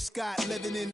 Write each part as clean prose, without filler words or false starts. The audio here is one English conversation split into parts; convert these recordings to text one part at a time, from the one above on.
Scott living in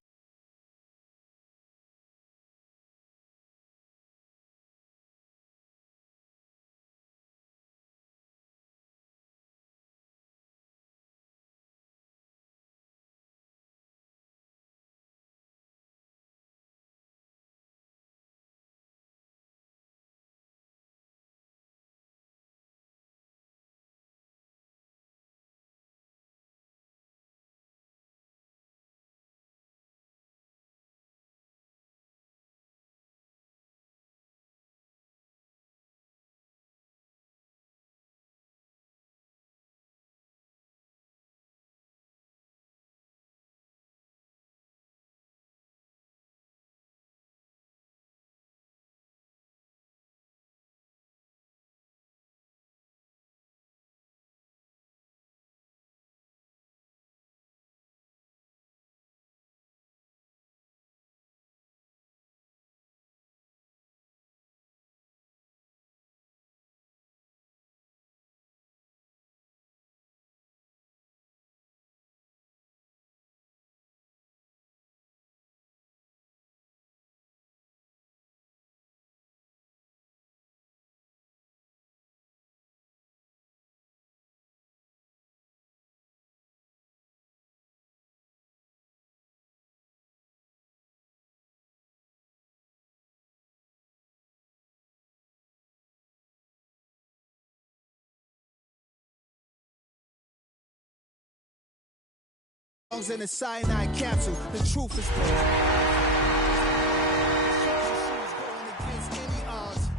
in a cyanide capsule. The truth is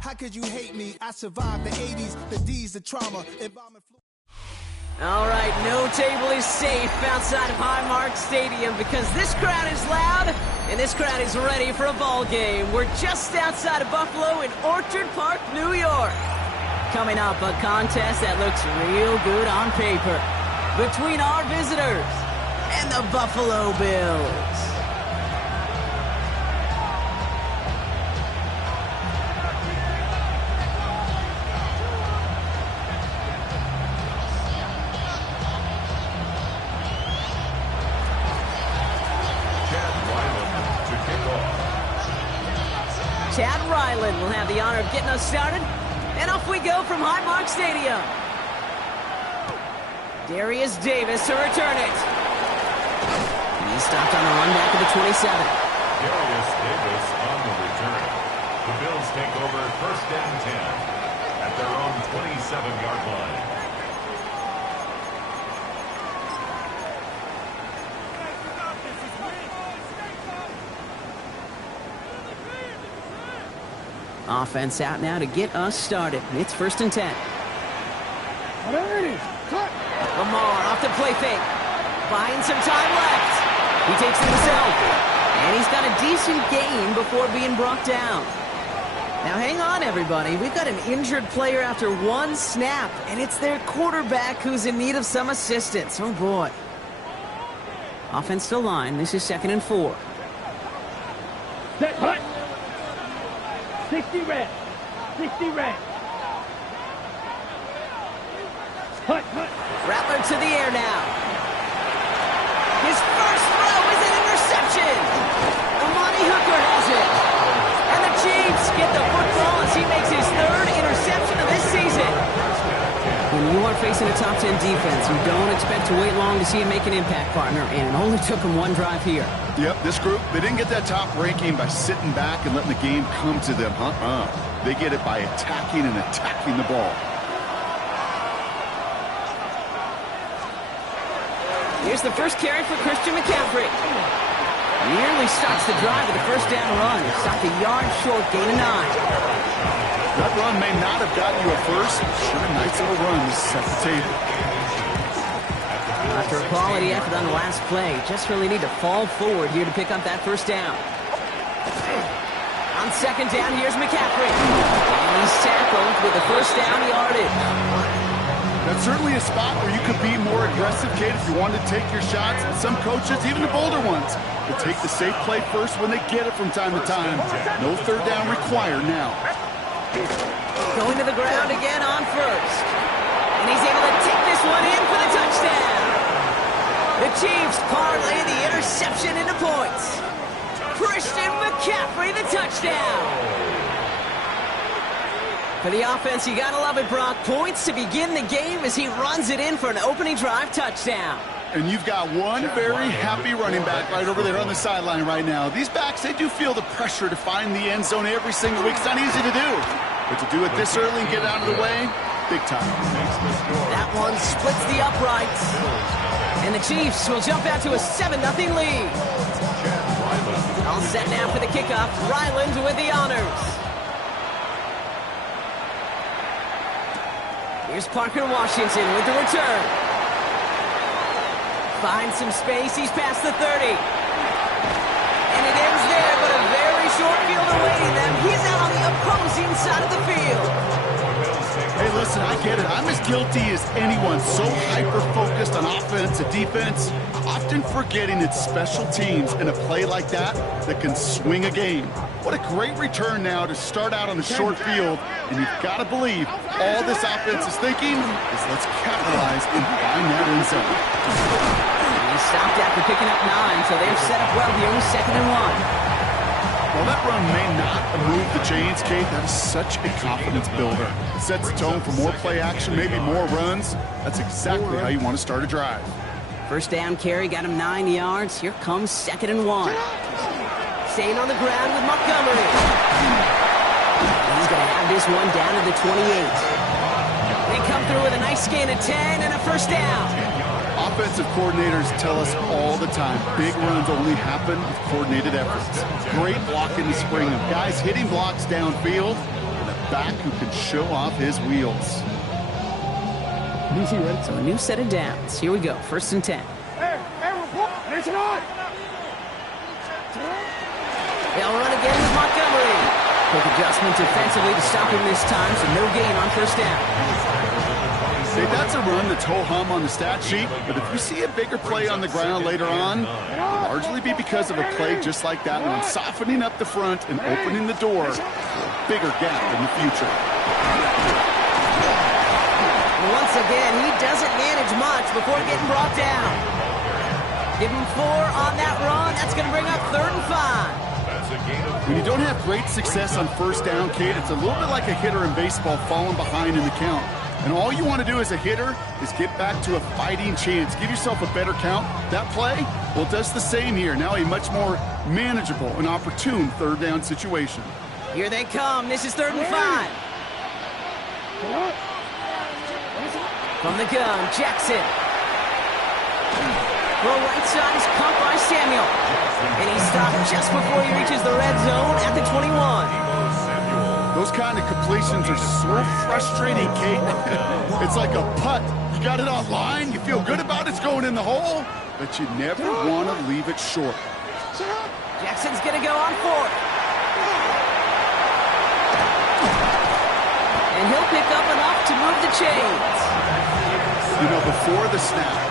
how could you hate me? I survived the 80s, the D's, the trauma, environment. All right, no table is safe outside of Highmark Stadium because this crowd is loud and this crowd is ready for a ball game. We're just outside of Buffalo in Orchard Park, New York. Coming up, a contest that looks real good on paper between our visitors and the Buffalo Bills. Chad Ryland will have the honor of getting us started, and off we go from Highmark Stadium. Darius Davis to return it. He's stopped on the run back of the 27. Darius Davis on the return. The Bills take over first and 10 at their own 27-yard line. Offense out now to get us started. It's first and 10. Lamar off the play fake. Buying some time left. He takes it himself. And he's got a decent gain before being brought down. Now hang on, everybody. We've got an injured player after one snap, and it's their quarterback who's in need of some assistance. Oh, boy. Offense to line. This is second and 4. Set, hut. 60 red. 60 red. Hut, hut. Rattler to the air now. His first throw is an interception. Amani Hooker has it. And the Chiefs get the football as he makes his third interception of this season. When you are facing a top 10 defense, you don't expect to wait long to see him make an impact, partner, and it only took him one drive here. Yep, this group, they didn't get that top ranking by sitting back and letting the game come to them. They get it by attacking and attacking the ball. Here's the first carry for Christian McCaffrey. Nearly starts the drive with a first down run. Stopped a yard short, gain of 9. That run may not have gotten you a first. Sure, nice little run to set the table. After a quality effort on the last play, just really need to fall forward here to pick up that first down. On second down, here's McCaffrey. And he's tackled with the first down yardage. That's certainly a spot where you could be more aggressive, Kate, if you wanted to take your shots. Some coaches, even the bolder ones, will take the safe play first when they get it from time to time. No third down required now. Going to the ground again on first. And he's able to take this one in for the touchdown. The Chiefs parlay the interception touchdown. For the offense, you gotta love it, Brock. Points to begin the game as he runs it in for an opening drive touchdown. And you've got one very happy running back right over there on the sideline right now. These backs, they do feel the pressure to find the end zone every single week. It's not easy to do. But to do it this early and get out of the way, big time. That one splits the uprights. And the Chiefs will jump out to a 7-0 lead. All set now for the kickoff. Ryland with the honors. Here's Parker Washington with the return. Finds some space. He's past the 30. And it ends there, but a very short field awaiting them. He's out on the opposing side of the field. Hey, listen, I get it. I'm as guilty as anyone. So hyper-focused on offense and defense, often forgetting it's special teams in a play like that that can swing a game. What a great return now to start out on the short field. And you've got to believe all this offense is thinking is let's capitalize and find that end zone. He stopped after picking up 9, so they're set up well here with 2nd and 1. While that run may not move the chains, Kate, that is such a confidence builder. It sets the tone for more play action, maybe more runs. That's exactly how you want to start a drive. First down carry got him 9 yards. Here comes 2nd and 1. Staying on the ground with Montgomery. He's going to have this one down to the 28. They come through with a nice gain of 10 and a first down. Offensive coordinators tell us all the time, big runs only happen with coordinated efforts. Great block in the spring of guys hitting blocks downfield and a back who can show off his wheels. So a new set of downs. Here we go, 1st and 10. Listen on. They'll run again with Montgomery. Quick adjustment defensively to stop him this time, so no gain on first down. Hey, that's a run that's ho-hum on the stat sheet, but if you see a bigger play on the ground later on, it'll largely be because of a play just like that one, softening up the front and opening the door for a bigger gap in the future. Once again, he doesn't manage much before getting brought down. Give him 4 on that run. That's going to bring up 3rd and 5. When you don't have great success on first down, Kate, it's a little bit like a hitter in baseball falling behind in the count. And all you want to do as a hitter is get back to a fighting chance. Give yourself a better count. That play, well, it does the same here. Now a much more manageable and opportune 3rd down situation. Here they come. This is 3rd and 5. From the gun, Jackson. Throw right side is caught by Samuel. And he's stopped just before he reaches the red zone at the 21. Those kind of completions are so frustrating, Kate. It's like a putt. You got it on line, you feel good about it's going in the hole, but you never want to leave it short. Jackson's going to go on 4th. And he'll pick up enough to move the chains. You know, before the snap,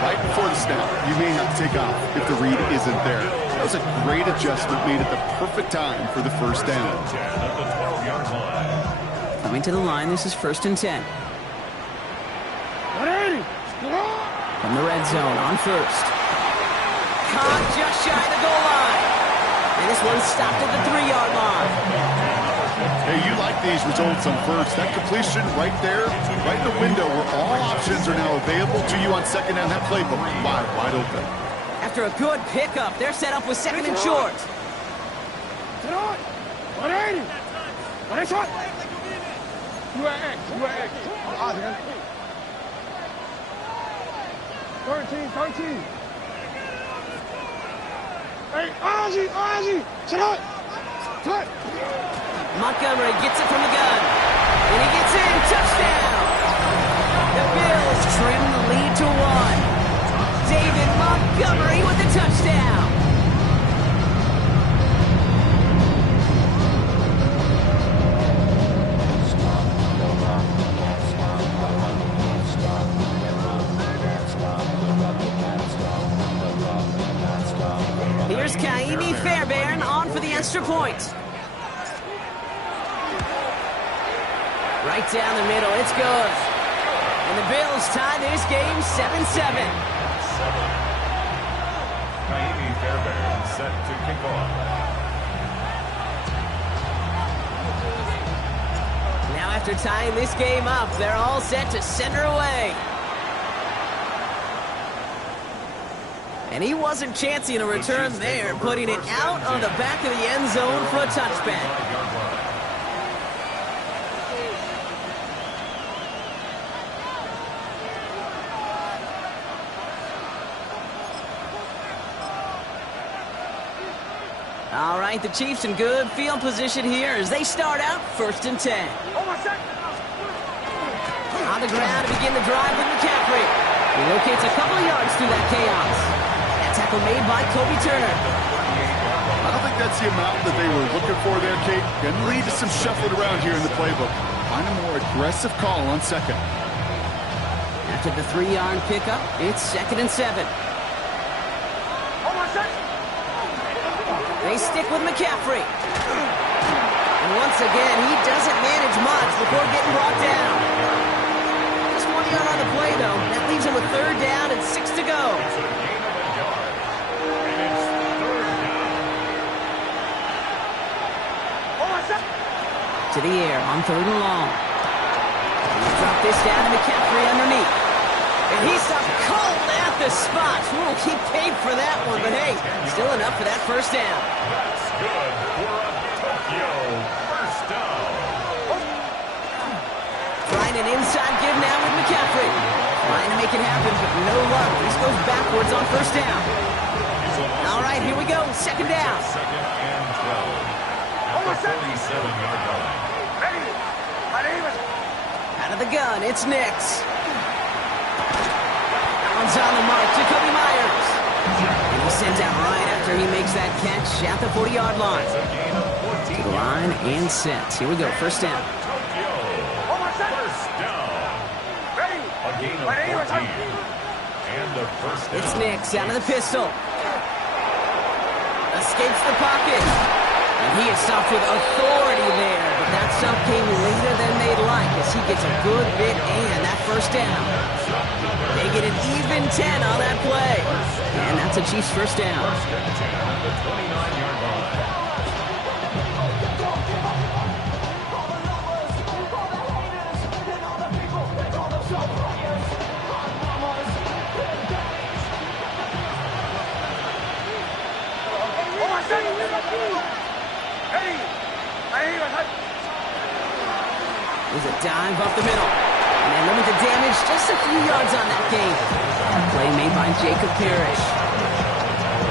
right before the snap, you may have to take off if the read isn't there. That was a great adjustment made at the perfect time for the first down. Coming to the line, this is 1st and 10. From the red zone on 1st. Caught just shy of the goal line. And this one stopped at the 3-yard line. Hey, you like these results on 1st. That completion right there, right in the window where all options are now available to you on 2nd down. That playbook wide open. After a good pickup, they're set up with 2nd and short. You are X. 13. Hey, Ozzy, shut up. Montgomery gets it from the gun. And he gets in. Touchdown. The Bills trim the lead to 1. David Montgomery with the touchdown. Here's Kaimi Fairbairn on for the extra point. Right down the middle, it's good. And the Bills tie this game 7-7. Kaimi Fairbairn set to kick off. Now after tying this game up, they're all set to send her away. And he wasn't chancing a return there, putting it out on the back of the end zone for a touchback. All right, the Chiefs in good field position here as they start out 1st and 10. On the ground to begin the drive with McCaffrey. He locates a couple of yards through that chaos. That tackle made by Kobe Turner. I don't think that's the amount that they were looking for there, Kate. Going to lead to some shuffling around here in the playbook. Find a more aggressive call on 2nd. After the 3-yard pickup, it's 2nd and 7. They stick with McCaffrey. And once again, he doesn't manage much before getting brought down. Just 1 yard on the play, though. That leaves him with 3rd down and 6 to go. To the air on 3rd and long. Drop this down to McCaffrey underneath. And he stopped cold at the spot. Ooh, he paid for that one, but hey, still enough for that 1st down. That's good for a Tokyo 1st down. Trying an inside give now with McCaffrey. Trying to make it happen, but no luck. This goes backwards on 1st down. All right, here we go. 2nd down. 2nd and 12. At the 47-yard line. Out of the gun, it's Nix. On the mark, Jacoby Myers. And he's sent out right after he makes that catch at the 40-yard line. To the line and set. Here we go, 1st down. First down. A gain of 14. And a 1st down. It's Nix out of the pistol. Escapes the pocket. And he is stopped with authority there. But that stop came later than they'd like as he gets a good bit and that 1st down. They get an even 10 on that play. And that's a Chiefs 1st down. 1st and 10 at the 29-yard line. There's a dive up the middle. And they limit the damage just a few yards on that game. A play made by Jacob Parrish.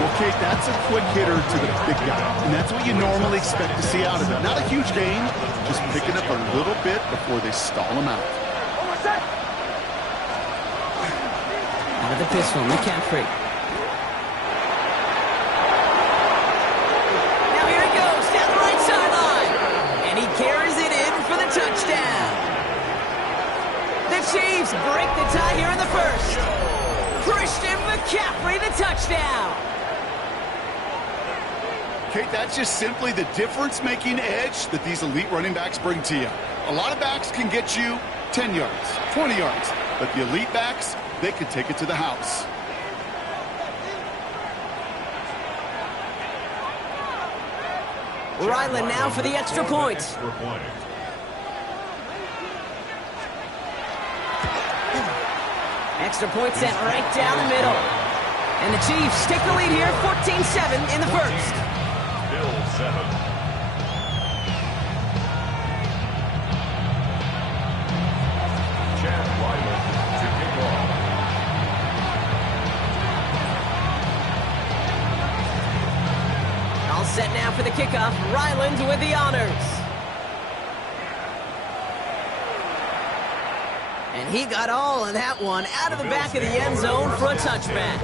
Well, Kate, that's a quick hitter to the big guy. And that's what you normally expect to see out of it. Not a huge gain, just picking up a little bit before they stall him out. Out of the pistol, McCaffrey. Now here he goes, down the right sideline. And he carries it in for the touchdown. The Chiefs break the tie here in the 1st. Christian McCaffrey, the touchdown. Kate, that's just simply the difference-making edge that these elite running backs bring to you. A lot of backs can get you 10 yards, 20 yards, but the elite backs, they can take it to the house. Ryland now for the extra point. Extra point sent right down the middle. And the Chiefs take the lead here, 14-7 in the 1st. Bill 7. Chad Ryland to kick off. All set now for the kickoff. Ryland with the honors. And he got all of that one out of the back of the end zone for a touchback.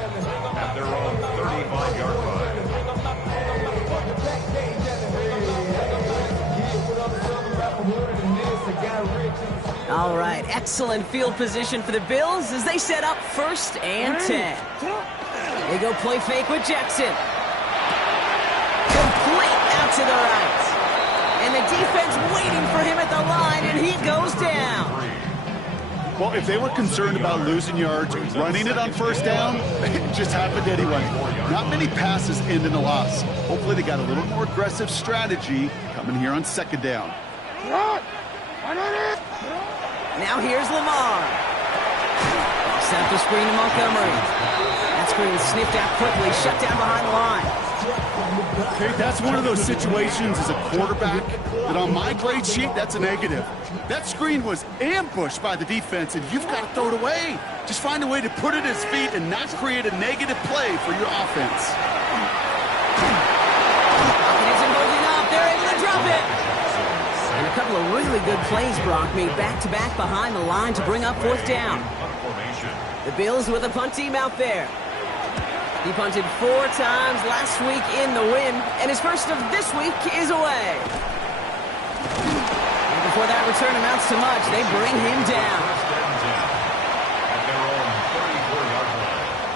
At their own 35-yard line. All right, excellent field position for the Bills as they set up 1st and 10. They go play fake with Jackson. Complete out to the right. And the defense waiting for him at the line, and he goes down. Well, if they were concerned about losing yards, running it on 1st down, it just happened anyway. Not many passes end in a loss. Hopefully they got a little more aggressive strategy coming here on 2nd down. Now here's Lamar. Set up the screen to Montgomery. That screen sniffed out quickly, shut down behind the line. Okay, that's one of those situations as a quarterback that on my grade sheet, that's a negative. That screen was ambushed by the defense, and you've got to throw it away. Just find a way to put it at his feet and not create a negative play for your offense. It isn't holding up. They're able to drop it. And a couple of really good plays, Brock, made back-to-back behind the line to bring up fourth down. The Bills with a punt team out there. He punted 4 times last week in the win, and his first of this week is away. And before that return amounts to much, they bring him down.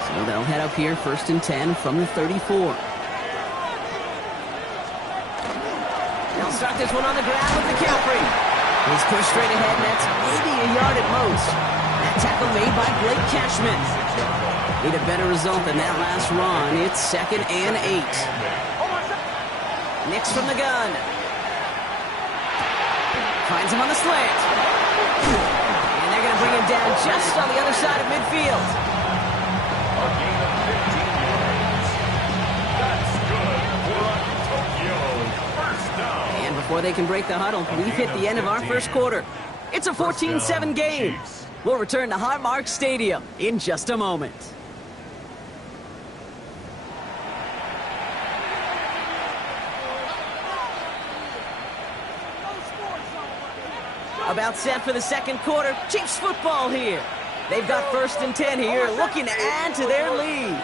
So they'll head up here, 1st and 10 from the 34. They'll start this one on the ground with McCaffrey. He's pushed straight ahead, and that's maybe a yard at most. That tackle made by Blake Cashman. Need a better result than that last run. It's 2nd and 8. Nix from the gun. Finds him on the slant. And they're going to bring him down just on the other side of midfield. A gain of 15 yards. That's good for Tokyo. First down. And before they can break the huddle, we've hit the end of our first quarter. It's a 14-7 game. We'll return to Highmark Stadium in just a moment. About set for the second quarter. Chiefs football here. They've got 1st and 10 here, looking to add to their lead.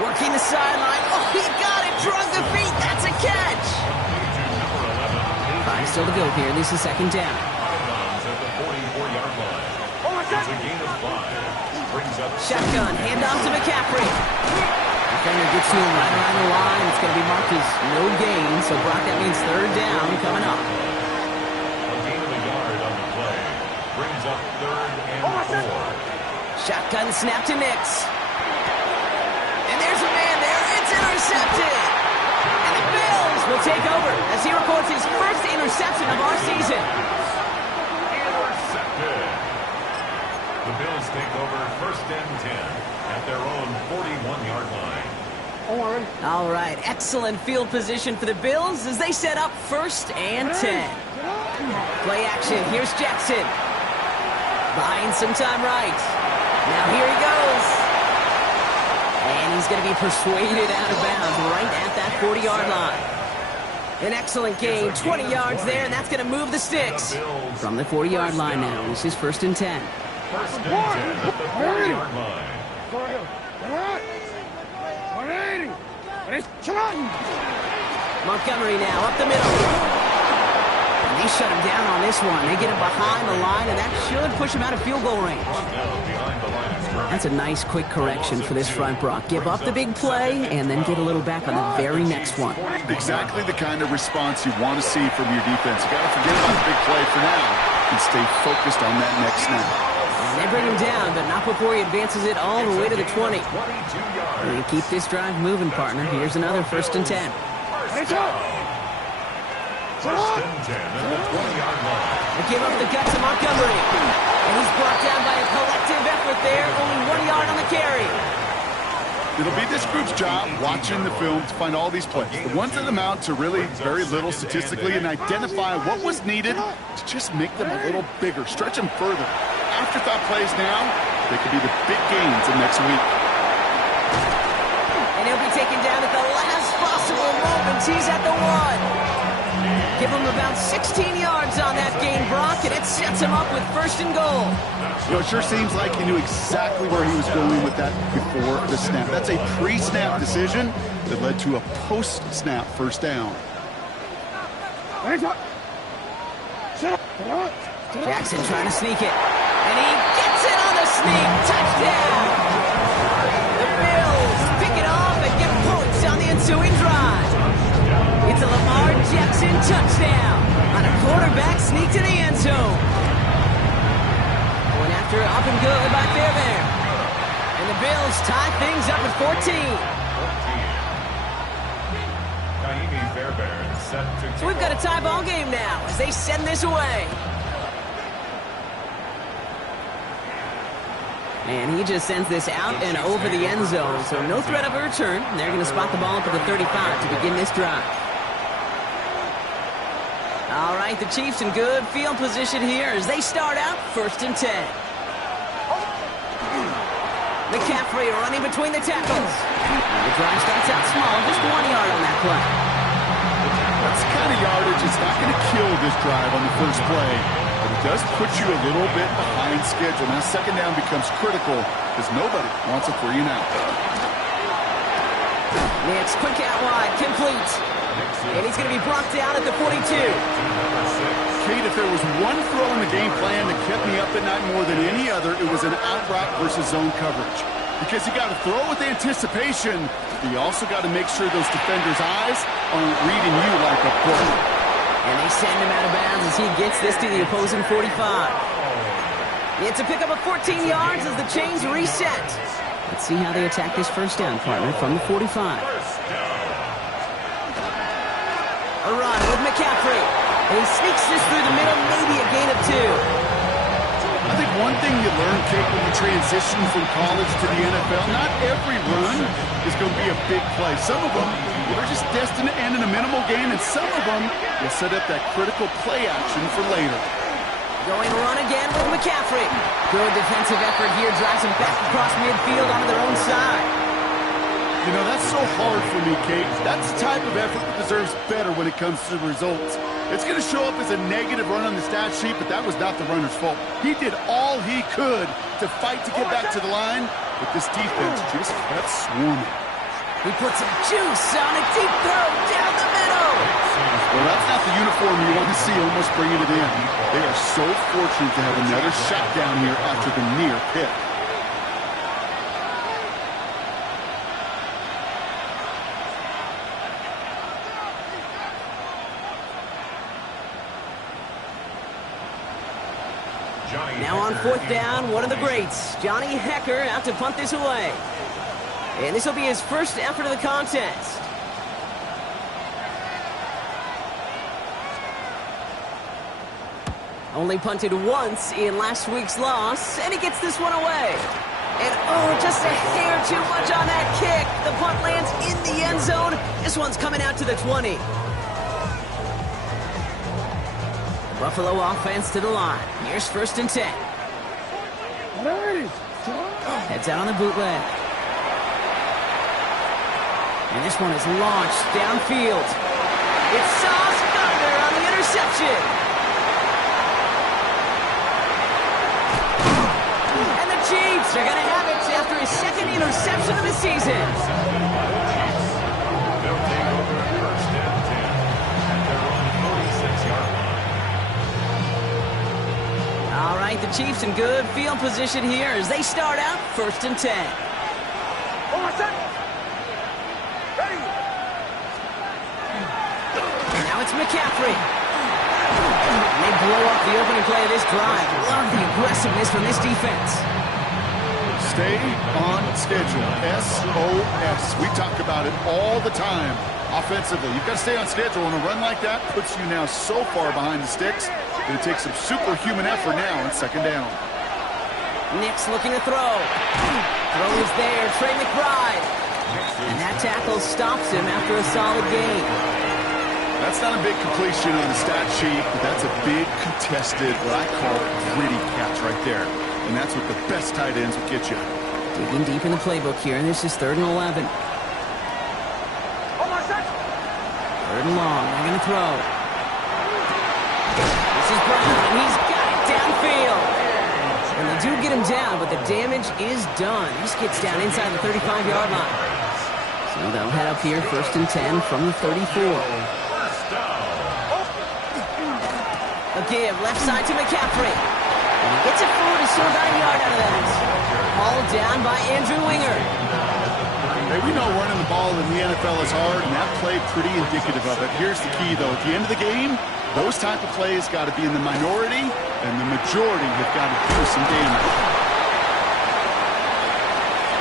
Working the sideline. Oh, he got it. Drug the feet. That's a catch. 5 still to go here. This is 2nd down. Runs at the 44-yard line. It's a gain of 5. Brings up Shotgun. Handoff to McCaffrey. Defender gets to him right around the line. It's going to be marked as no gain. So, Brock, that means 3rd down coming up. a gain of a yard on the play. Brings up 3rd and 4. Shotgun snap to Nix. And there's a man there. It's intercepted. And the Bills will take over as he records his first interception of our season. Intercepted. The Bills take over 1st and 10 at their own 41-yard line. All right, excellent field position for the Bills as they set up 1st and 10. Play action. Here's Jackson. Buying some time right. Now here he goes. And he's going to be persuaded out of bounds right at that 40-yard line. An excellent gain, 20 yards there, and that's going to move the sticks. From the 40-yard line now, this is 1st and 10. 1st and 10 at the 40-yard line. Montgomery now up the middle. And they shut him down on this one. They get him behind the line, and that should push him out of field goal range. That's a nice quick correction for this front, Brock. Give up the big play and then get a little back on the very next one. Exactly the kind of response you want to see from your defense. You got to forget about the big play for now and stay focused on that next snap. And they bring him down, but not before he advances it all the way to the 20. And keep this drive moving, partner. Here's another 1st and 10. 1st and 10 at the 20-yard line. They give up the gut to Montgomery. And he's brought down by a collective effort there. Only 1 yard on the carry. It'll be this group's job watching the film to find all these plays. The ones that amount to really very little statistically and identify what was needed to just make them a little bigger, stretch them further. Afterthought plays now, they could be the big gains of next week. And he'll be taken down at the last possible moment. He's at the 1. Give him about 16 yards on that gain, Brock, and it sets him up with 1st and goal. You know, it sure seems like he knew exactly where he was going with that before the snap. That's a pre-snap decision that led to a post-snap 1st down. Jackson trying to sneak it. And he gets it on the sneak. Touchdown! The Bills pick it off and get points on the ensuing drive. It's a Lamar Jackson touchdown on a quarterback sneak to the end zone. Going after up and good by Fairbairn. And the Bills tie things up at 14. Fairbairn set to So we've got a tie ball game now as they send this away. And he just sends this out and over the end zone, so no threat of a return. They're going to spot the ball up at the 35 to begin this drive. All right, the Chiefs in good field position here as they start out 1st and 10. McCaffrey running between the tackles. The drive starts out small, just 1 yard on that play. That's the kind of yardage it's not going to kill this drive on the first play, but it does put you a little bit behind schedule. Now, 2nd down becomes critical because nobody wants a 3 and out. Next, quick out wide, complete. And he's going to be brought down at the 42. Kate, if there was one throw in the game plan that kept me up at night more than any other, it was an out route versus zone coverage. Because you got to throw with anticipation, but you also got to make sure those defenders' eyes aren't reading you like a book. And they send him out of bounds as he gets this to the opposing 45. It's a pickup of 14 yards as the chains reset. Let's see how they attack this 1st down, partner, from the 45. A run with McCaffrey. And he sneaks this through the middle, maybe a gain of 2. I think one thing you learn, Kate, when you transition from college to the NFL, not every run is going to be a big play. Some of them, they're just destined to end in a minimal gain, and some of them will set up that critical play action for later. Going to run again with McCaffrey. Good defensive effort here, drives him back across midfield onto their own side. You know, that's so hard for me, Kate. That's the type of effort that deserves better when it comes to the results. It's going to show up as a negative run on the stat sheet, but that was not the runner's fault. He did all he could to fight to get back to the line, but this defense just kept swarming. He puts some juice on a deep throw down the middle. Well, that's not the uniform you want to see almost bringing it in. They are so fortunate to have another shot down here after the near pick. Now on 4th down, one of the greats, Johnny Hecker, out to punt this away. And this will be his first effort of the contest. Only punted once in last week's loss, and he gets this one away. And oh, just a hair too much on that kick. The punt lands in the end zone. This one's coming out to the 20. Buffalo offense to the line. Here's 1st and 10. Heads out on the bootleg. And this one is launched downfield. It's Sauce Gardner on the interception. And the Chiefs are going to have it after his 2nd interception of the season. They'll take over 1st and 10 at their own 46-yard line. All right, the Chiefs in good field position here as they start out 1st and 10. Now it's McCaffrey. And they blow up the opening play of this drive. Love the aggressiveness from this defense. Stay on schedule. SOS. We talk about it all the time. Offensively, you've got to stay on schedule. And a run like that puts you now so far behind the sticks. Going to take some superhuman effort now on 2nd down. Nick's looking to throw. Throw is there. Trey McBride. And that tackle stops him after a solid gain. That's not a big completion on the stat sheet, but that's a big contested, what I call gritty catch right there. And that's what the best tight ends will get you. Digging deep in the playbook here, and this is 3rd and 11. 3rd and long. They're going to throw. This is Brown, and he's got it downfield. And they do get him down, but the damage is done. This gets down inside the 35-yard line. So they'll head up here, 1st and 10 from the 34. A give, left side to McCaffrey. And he gets it forward to still about a yard out of that. Hauled down by Andrew Winger. Hey, we know running the ball in the NFL is hard, and that play pretty indicative of it. Here's the key, though. At the end of the game, those type of plays got to be in the minority, and the majority have got to do some damage.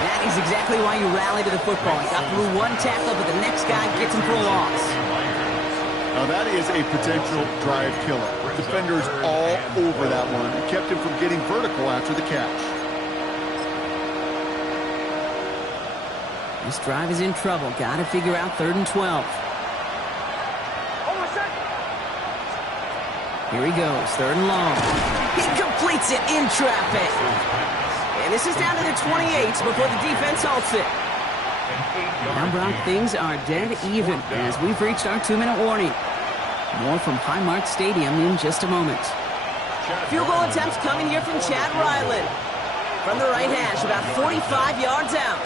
That is exactly why you rally to the football. He got through one tackle, but the next guy gets him for a loss. Now that is a potential drive killer. Defenders all over that one. It kept him from getting vertical after the catch. This drive is in trouble. Got to figure out 3rd and 12. Here he goes, 3rd and long. He completes it in traffic. And this is down to the 28 before the defense halts it. Now, Brock, things are dead even as we've reached our 2-minute warning. More from Highmark Stadium in just a moment. Field goal attempts coming here from Chad Ryland. From the right hash, about 45 yards out.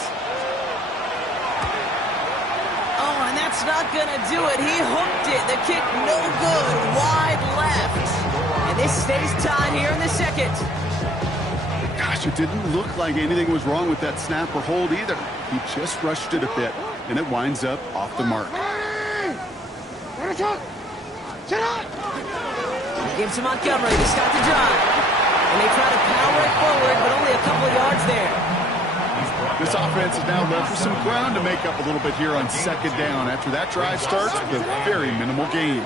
Oh, and that's not going to do it. He hooked it. The kick no good. Wide left. And this stays tied here in the second. Gosh, it didn't look like anything was wrong with that snap or hold either. He just rushed it a bit, and it winds up off the mark. He gives to Montgomery to start the drive. And they try to power it forward, but only a couple of yards there. This offense is now left with some ground to make up a little bit here on 2nd down after that drive starts with a very minimal gain.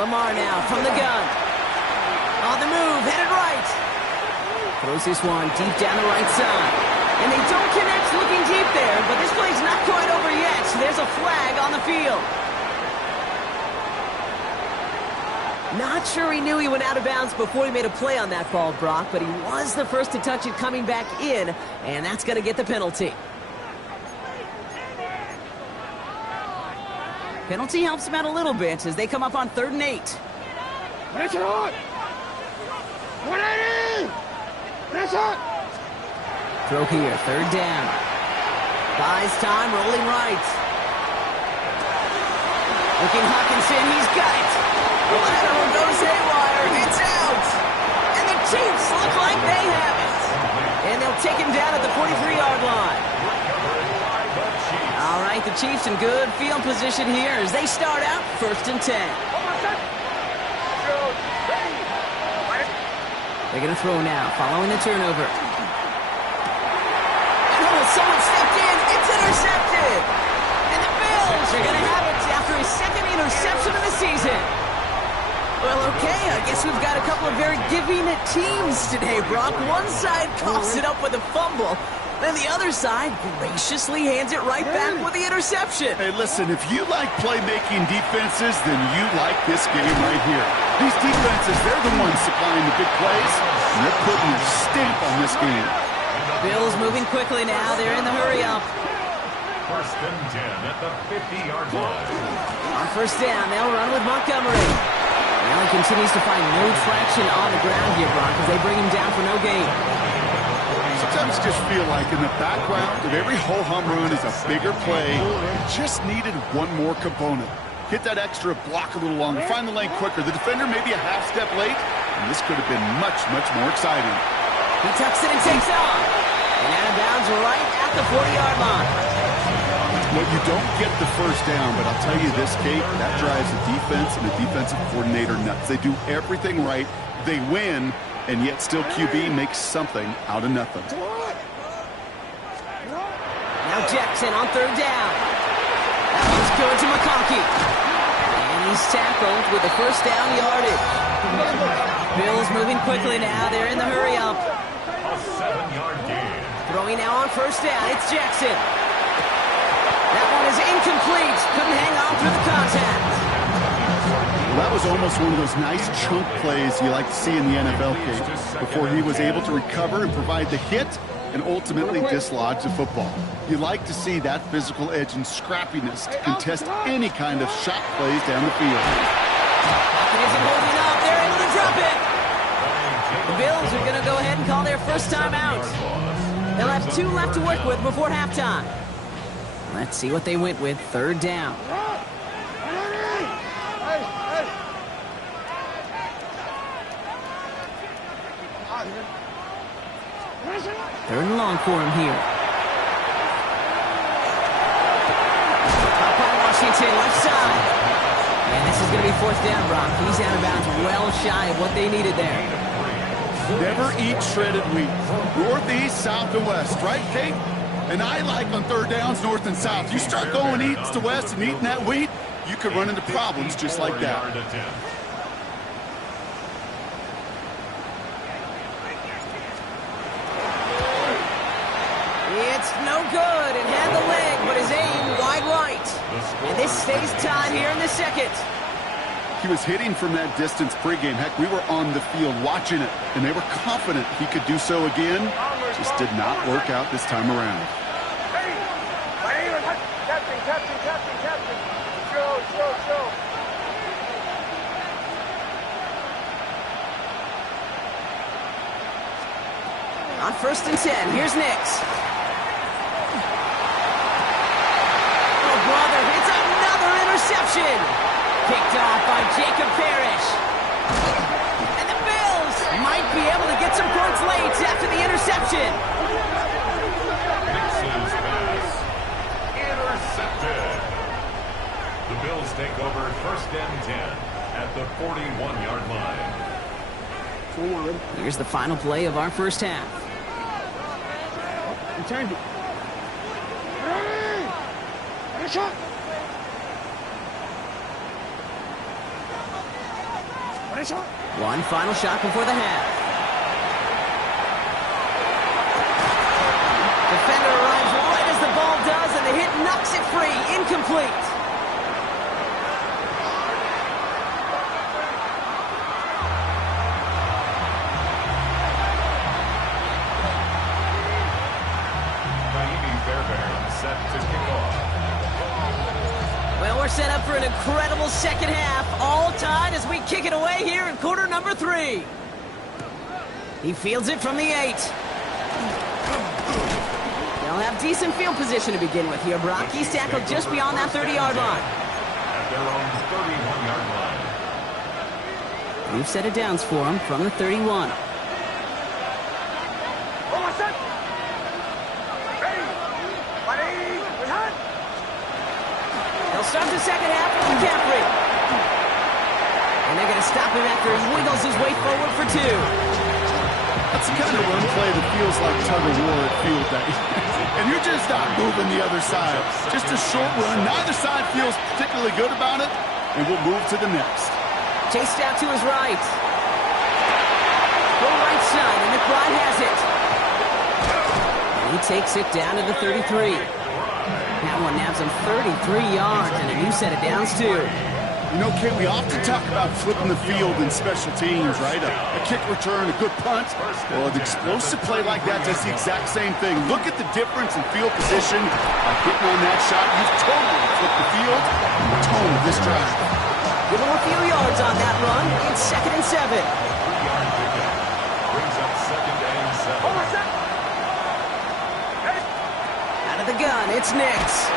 Lamar now from the gun. On the move, headed right. Throws this one deep down the right side. And they don't connect looking deep there, but this play's not quite over yet. There's a flag on the field. Not sure he knew he went out of bounds before he made a play on that ball, Brock, but he was the first to touch it coming back in, and that's going to get the penalty. Penalty helps him out a little bit as they come up on 3rd and 8. Throw here, 3rd down. Buys time, rolling right. Looking Hawkinson, he's got it. The lateral goes haywire, it's out. And the Chiefs look like they have it. And they'll take him down at the 43-yard line. All right, the Chiefs in good field position here as they start out 1st and 10. They're going to throw now, following the turnover. Oh, someone stepped in. It's intercepted. And the Bills are going to have it after his 2nd interception of the season. Well, okay, I guess we've got a couple of very giving teams today, Brock. One side coughs it up with a fumble. Then the other side graciously hands it right back with the interception. Hey, listen, if you like playmaking defenses, then you like this game right here. These defenses, they're the ones supplying the big plays, and they're putting their stamp on this game. Bills moving quickly now. They're in the hurry-up. 1st and 10 at the 50-yard line. On 1st down, they'll run with Montgomery. Now he continues to find no traction on the ground here, Brock, as they bring him down for no gain. Sometimes just feel like in the background of every ho-hum run is a bigger play. Just needed one more component. Hit that extra block a little longer. Find the lane quicker. The defender may be a half step late, and this could have been much, much more exciting. He tucks it and takes off. And out of bounds right at the 40-yard line. Well, you don't get the 1st down, but I'll tell you this, Kate, that drives the defense and the defensive coordinator nuts. They do everything right. They win. And yet still QB makes something out of nothing. Now Jackson on 3rd down. That one's good to McConkey. And he's tackled with the 1st down yardage. Bills moving quickly now. They're in the hurry-up. A 7-yard gain. Throwing now on 1st down. It's Jackson. That one is incomplete. Couldn't hang on through the contact. Well, that was almost one of those nice chunk plays you like to see in the NFL, Kate, before he was able to recover and provide the hit and ultimately dislodge the football. You like to see that physical edge and scrappiness to contest any kind of shot plays down the field. He isn't holding up. They're able to drop it. The Bills are going to go ahead and call their 1st time out. They'll have 2 left to work with before halftime. Let's see what they went with. 3rd down. 3rd and long for him here. Up by Washington, left side. And this is going to be 4th down, Brock. He's out of bounds well shy of what they needed there. Never eat shredded wheat. North, east, south, and west. Right, Kate? And I like on 3rd downs, north and south. You start going east to west and eating that wheat, you could run into problems just like that. It's no good. It had the leg, but his aim wide right. And this stays tied here in the second. He was hitting from that distance pregame. Heck, we were on the field watching it, and they were confident he could do so again. Just did not work out this time around. Captain. Show. On 1st and 10, here's Nix. Oh, brother, it's another interception. Picked off by Jacob Parrish. And the Bills might be able to get some points late after the interception. Nix's pass. Intercepted. The Bills take over 1st and 10 at the 41-yard line. Here's the final play of our first half. Returned it. Hey! Shot! One final shot before the half. Defender arrives right as the ball does, and the hit knocks it free. Incomplete. Set to kick off. Well, we're set up for an incredible second half. All tied as we kick it away here in quarter number 3. He fields it from the 8. They'll have decent field position to begin with here, Brock. He's tackled just beyond that 30-yard line. At their own 31-yard line. We've set it downs for him from the 31. They'll start the second half with McCaffrey. And they're going to stop him after he wiggles his way forward for 2. That's the kind of run play that feels like tug-of-war at field day. And you're just not moving the other side. Just a short run. Neither side feels particularly good about it. And we'll move to the next. Chased out to his right. Go right side, and McBride has it. And he takes it down to the 33. That one nabs him 33 yards and a new set of downs, too. You know, Kate, we often talk about flipping the field in special teams, right? A kick return, a good punt. Well, an explosive play like that does the exact same thing. Look at the difference in field position. By hitting on that shot, you've totally flipped the field and the tone of this drive. Give him a few yards on that run. It's 2nd and 7. 3-yard pickup. Brings up 2nd and 7. Out of the gun, it's Nix.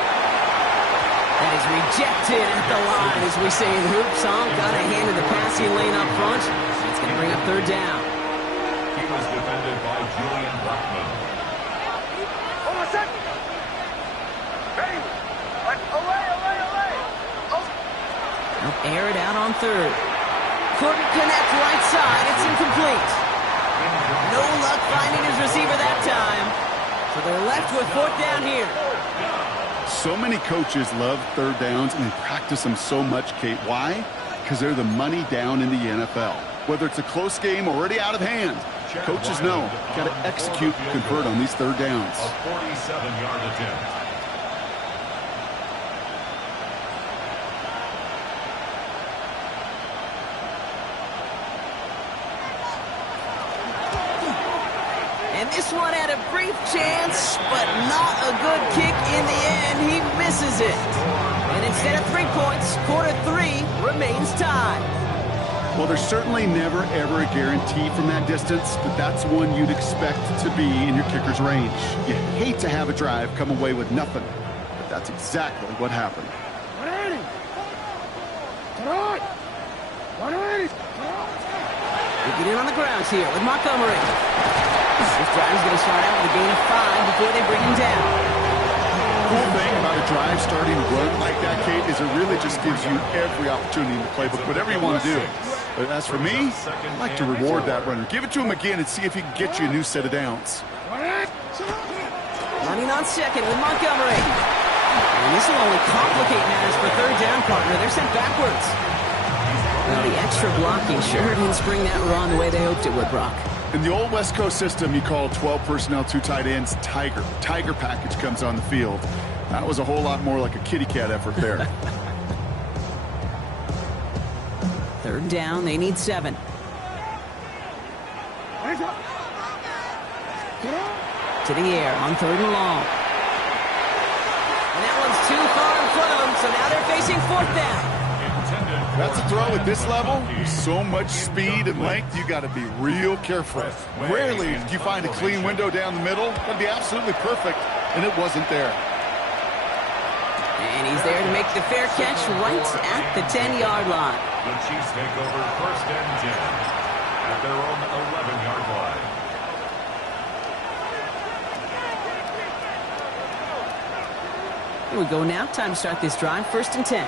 That is rejected at the line, as we say in hoop song. Got a hand in the passing lane up front. It's going to bring up 3rd down. He was defended by Julian Brockman. They'll air it out on 3rd. Couldn't connect right side. It's incomplete. No luck finding his receiver that time. So they're left with 4th down here. So many coaches love 3rd downs, and they practice them so much, Kate. Why? Because they're the money down in the NFL. Whether it's a close game or already out of hand, coaches know got to execute and convert on these 3rd downs. A 47-yard attempt. And this one had a brief chance, but not a good kick in the end. He misses it. And instead of 3 points, quarter 3 remains tied. Well, there's certainly never, ever a guarantee from that distance, but that's one you'd expect to be in your kicker's range. You hate to have a drive come away with nothing, but that's exactly what happened. 180. Tonight. 180. We get in on the grounds here with Montgomery. This drive is going to start out with a gain of 5 before they bring him down. The cool thing about a drive starting run like that, Kate, is it really just gives you every opportunity in the playbook, whatever you want to do. But as for me, I like to reward that runner. Give it to him again and see if he can get you a new set of downs. Running on 2nd with Montgomery. And this will only complicate matters for third down, partner. They're sent backwards. Well, the extra blocking sure didn't spring that run the way they hoped it would, Brock. In the old West Coast system, you call 12 personnel, 2 tight ends, Tiger. Tiger package comes on the field. That was a whole lot more like a kitty cat effort there. Third down, they need 7. To the air on 3rd and long. And that one's too far in front of them, so now they're facing 4th down. That's a throw at this level. With so much speed and length, you got to be real careful. Rarely do you find a clean window down the middle. That'd be absolutely perfect, and it wasn't there. And he's there to make the fair catch right at the 10-yard line. The Chiefs take over 1st and 10 at their own 11-yard line. Here we go now. Time to start this drive. 1st and 10.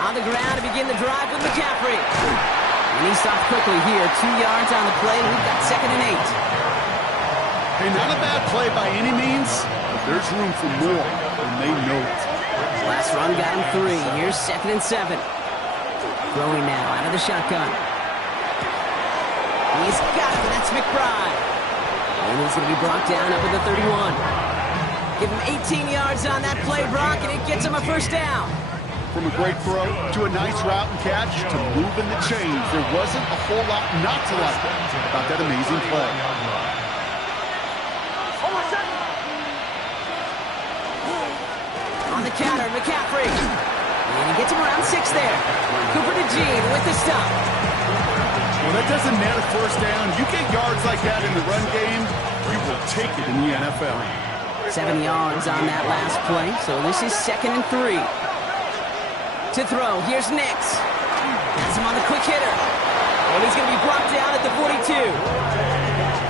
On the ground to begin the drive with McCaffrey. And he stopped quickly here. 2 yards on the play. We've got 2nd and 8. Hey, not a bad play by any means, but there's room for more, and they know it. Last run got him 3. Here's 2nd and 7. Throwing now out of the shotgun. He's got it. That's McBride. And he's going to be brought down up at the 31. Give him 18 yards on that play, Brock, and it gets him a 1st down. From a great throw to a nice route and catch to moving the chains, there wasn't a whole lot not to like about that amazing play. On the counter, McCaffrey. And he gets him around 6 there. Cooper to Gene with the stop. Well, that doesn't net a 1st down. You get yards like that in the run game, you will take it in the NFL. 7 yards on that last play, so this is 2nd and 3. To throw, here's Nix. Has him on the quick hitter. And he's going to be brought down at the 42.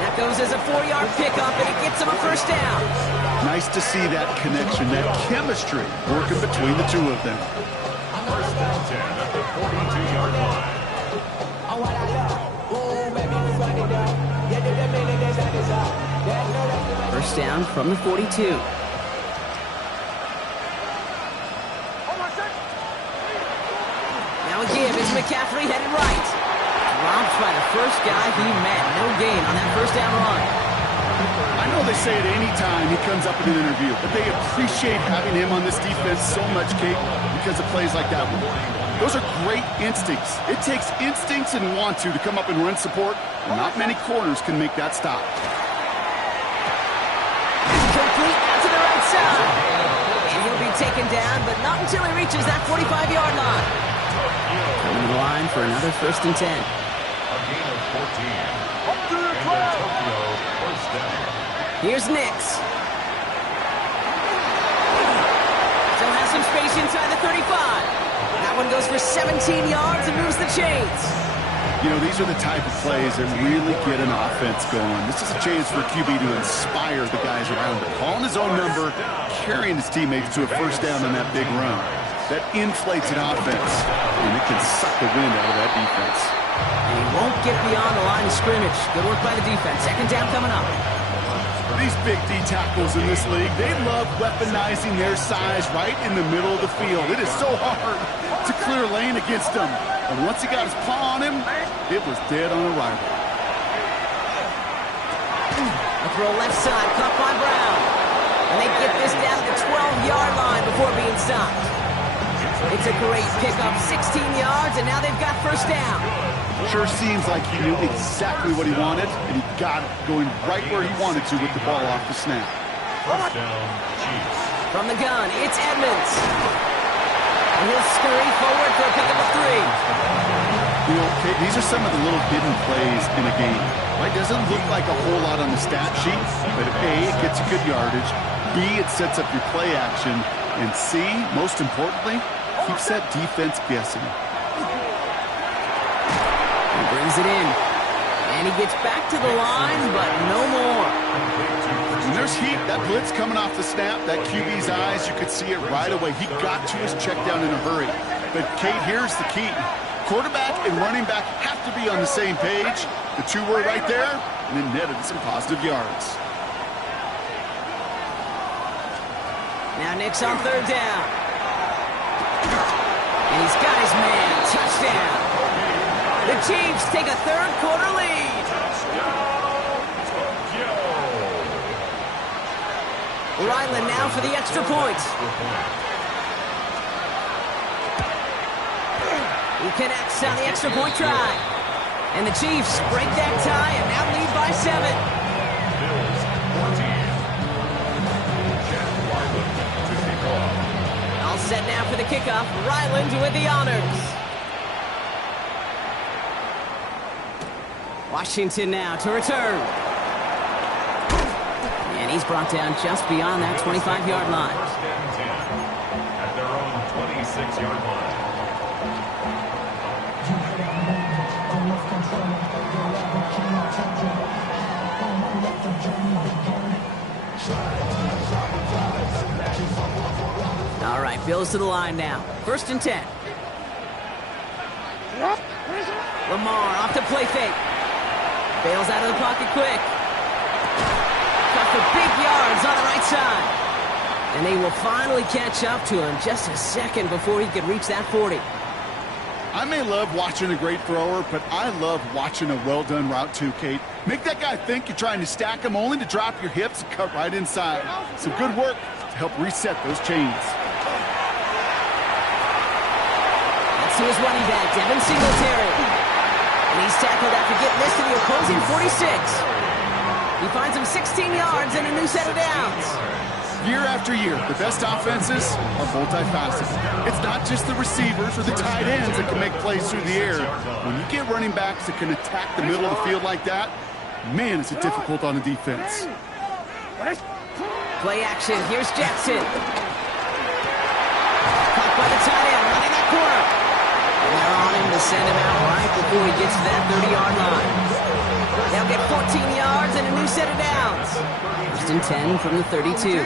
That goes as a 4-yard pickup, and it gets him a 1st down. Nice to see that connection, that chemistry working between the two of them. 1st and 10 at the 42-yard line. 1st down from the 42. Now a give is McCaffrey headed right. Dropped by the first guy he met. No gain on that 1st down run. I know they say it any time he comes up in an interview, but they appreciate having him on this defense so much, Kate, because of plays like that one. Those are great instincts. It takes instincts and want to come up and run support, and not many corners can make that stop. Complete out to the right side. And he'll be taken down, but not until he reaches that 45-yard line. Coming to the line for another 1st and 10. A gain of 14. And the Tokyo 1st down. Here's Nix. Still has some space inside the 35. That one goes for 17 yards and moves the chains. You know, these are the type of plays that really get an offense going. This is a chance for QB to inspire the guys around him. Calling his own number, carrying his teammates to a 1st down on that big run. That inflates an offense, and it can suck the wind out of that defense. And he won't get beyond the line of scrimmage. Good work by the defense. 2nd down coming up. These big D tackles in this league, they love weaponizing their size right in the middle of the field. It is so hard to clear lane against them. And once he got his paw on him, it was dead on arrival. A throw left side, caught by Brown. And they get this down to the 12-yard line before being stopped. It's a great pickup, 16 yards, and now they've got 1st down. Sure seems like he knew exactly what he wanted, and he got it going right where he wanted to with the ball off the snap. 1st down, Chiefs. From the gun, it's Edmonds. And he'll scurry forward for a pickup of 3. You know, Kate, these are some of the little hidden plays in a game. Right? Doesn't look like a whole lot on the stat sheet, but A, it gets you good yardage. B, it sets up your play action. And C, most importantly, keeps that defense guessing. He brings it in. And he gets back to the line, but no more. And there's heat. That blitz coming off the snap, that QB's eyes, you could see it right away. He got to his check down in a hurry. But, Kate, here's the key. Quarterback and running back have to be on the same page. The two were right there, and it netted some positive yards. Now Nick's on third down. And he's got his man. Touchdown. The Chiefs take a third-quarter lead. Ryland now for the extra point. He connects on the extra point try. And the Chiefs break that tie and now lead by 7. Bills 14. All set now for the kickoff. Ryland with the honors. Washington now to return. And he's brought down just beyond that 25-yard line. First and 10 at their own 26-yard line. All right, Bills to the line now. First and 10. Lamar off the play fake. Bails out of the pocket quick. Got for big yards on the right side. And they will finally catch up to him just a second before he could reach that 40. I may love watching a great thrower, but I love watching a well-done route too, Kate. Make that guy think you're trying to stack him only to drop your hips and cut right inside. Some good work to help reset those chains. That's to his running back, Devin Singletary. And he's tackled after getting this to the opposing 46. He finds him 16 yards and a new set of downs. Year after year, the best offenses are multifaceted. It's not just the receivers or the tight ends that can make plays through the air. When you get running backs that can attack the middle of the field like that, man, is it difficult on the defense. Play action. Here's Jackson. Caught by the tight end, running that corner. And they're on him to send him out right before he gets to that 30-yard line. They'll get 14 yards and a new set of downs. First and 10 from the 32.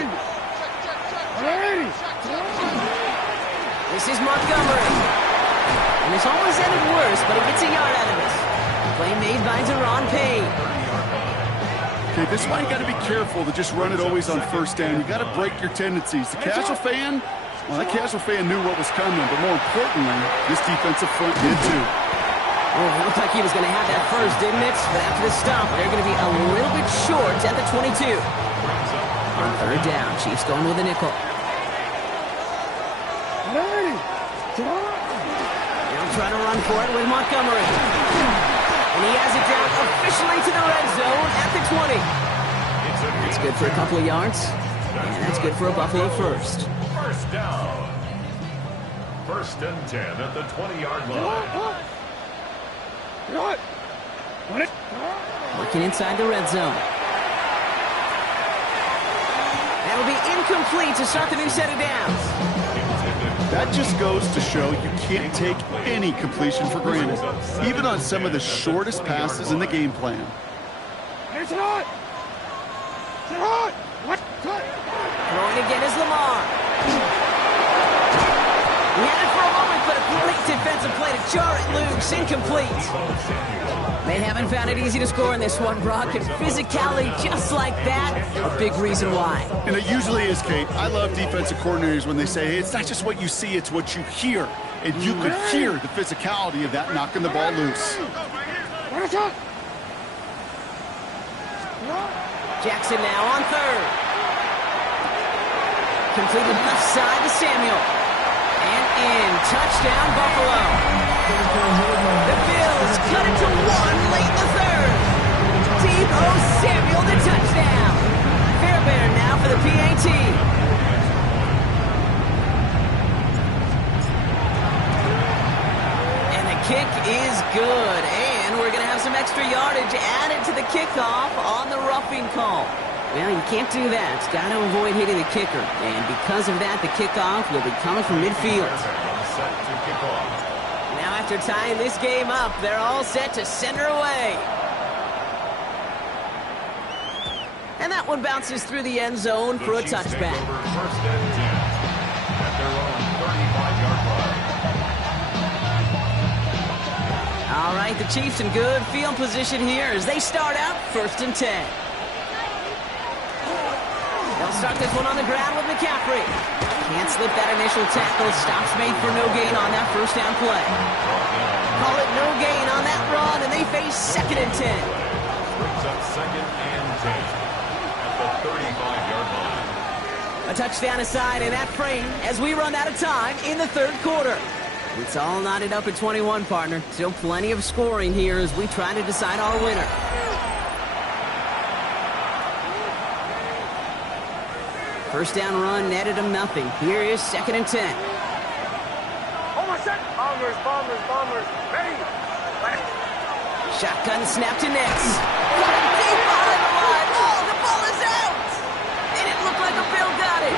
This is Montgomery. And this almost ended worse, but he gets a yard out of it. Play made by Deron Payne. Okay, this is why you got to be careful to just run it always on first down. You got to break your tendencies. The casual fan, well, that casual fan knew what was coming, but more importantly, this defensive front did too. Oh, it looked like he was going to have that first, didn't it? But after the stop, they're going to be a little bit short at the 22. On third down, Chiefs going with a nickel. They'll try to run for it with Montgomery. And he has it down officially to the red zone at the 20. That's good for a couple of yards. And that's good for a Buffalo first. First down. First and 10 at the 20-yard line. Working inside the red zone. That'll be incomplete to start the new set of downs. That just goes to show you can't take any completion for granted, even on some of the shortest passes in the game plan. Throwing again is Lamar. He had it for a moment, but a great defensive play to jar it loose. Incomplete. They haven't found it easy to score in this one, Brock, and physicality just like that, a big reason why. And it usually is, Kate. I love defensive coordinators when they say, hey, it's not just what you see, it's what you hear. And you could hear the physicality of that knocking the ball loose. Jackson now on third. Completed left side to Samuel. And in. Touchdown, Buffalo. The Bills cut it to 1 late in the third. Deebo Samuel the touchdown. Fairbairn now for the PAT. And the kick is good. And we're going to have some extra yardage added to the kickoff on the roughing call. Well, you can't do that. It's got to avoid hitting the kicker. And because of that, the kickoff will be coming from midfield. Now after tying this game up, they're all set to send her away. And that one bounces through the end zone for a touchback. First and 10 at their own 35-yard line. All right, the Chiefs in good field position here as they start out 1st and 10. They'll start this one on the ground with McCaffrey. Can't slip that initial tackle. Stops made for no gain on that first down play. Call it no gain on that run, and they face 2nd and 10. Brings up 2nd and 10 at the 35-yard line. A touchdown aside in that frame as we run out of time in the 3rd quarter. It's all knotted up at 21, partner. Still plenty of scoring here as we try to decide our winner. First down run netted him nothing. Here is 2nd and 10. Almost set. Bombers. Ready. Shotgun snap to Nix. Got it deep behind the line. Oh, the ball is out. It didn't look like a Bill got it.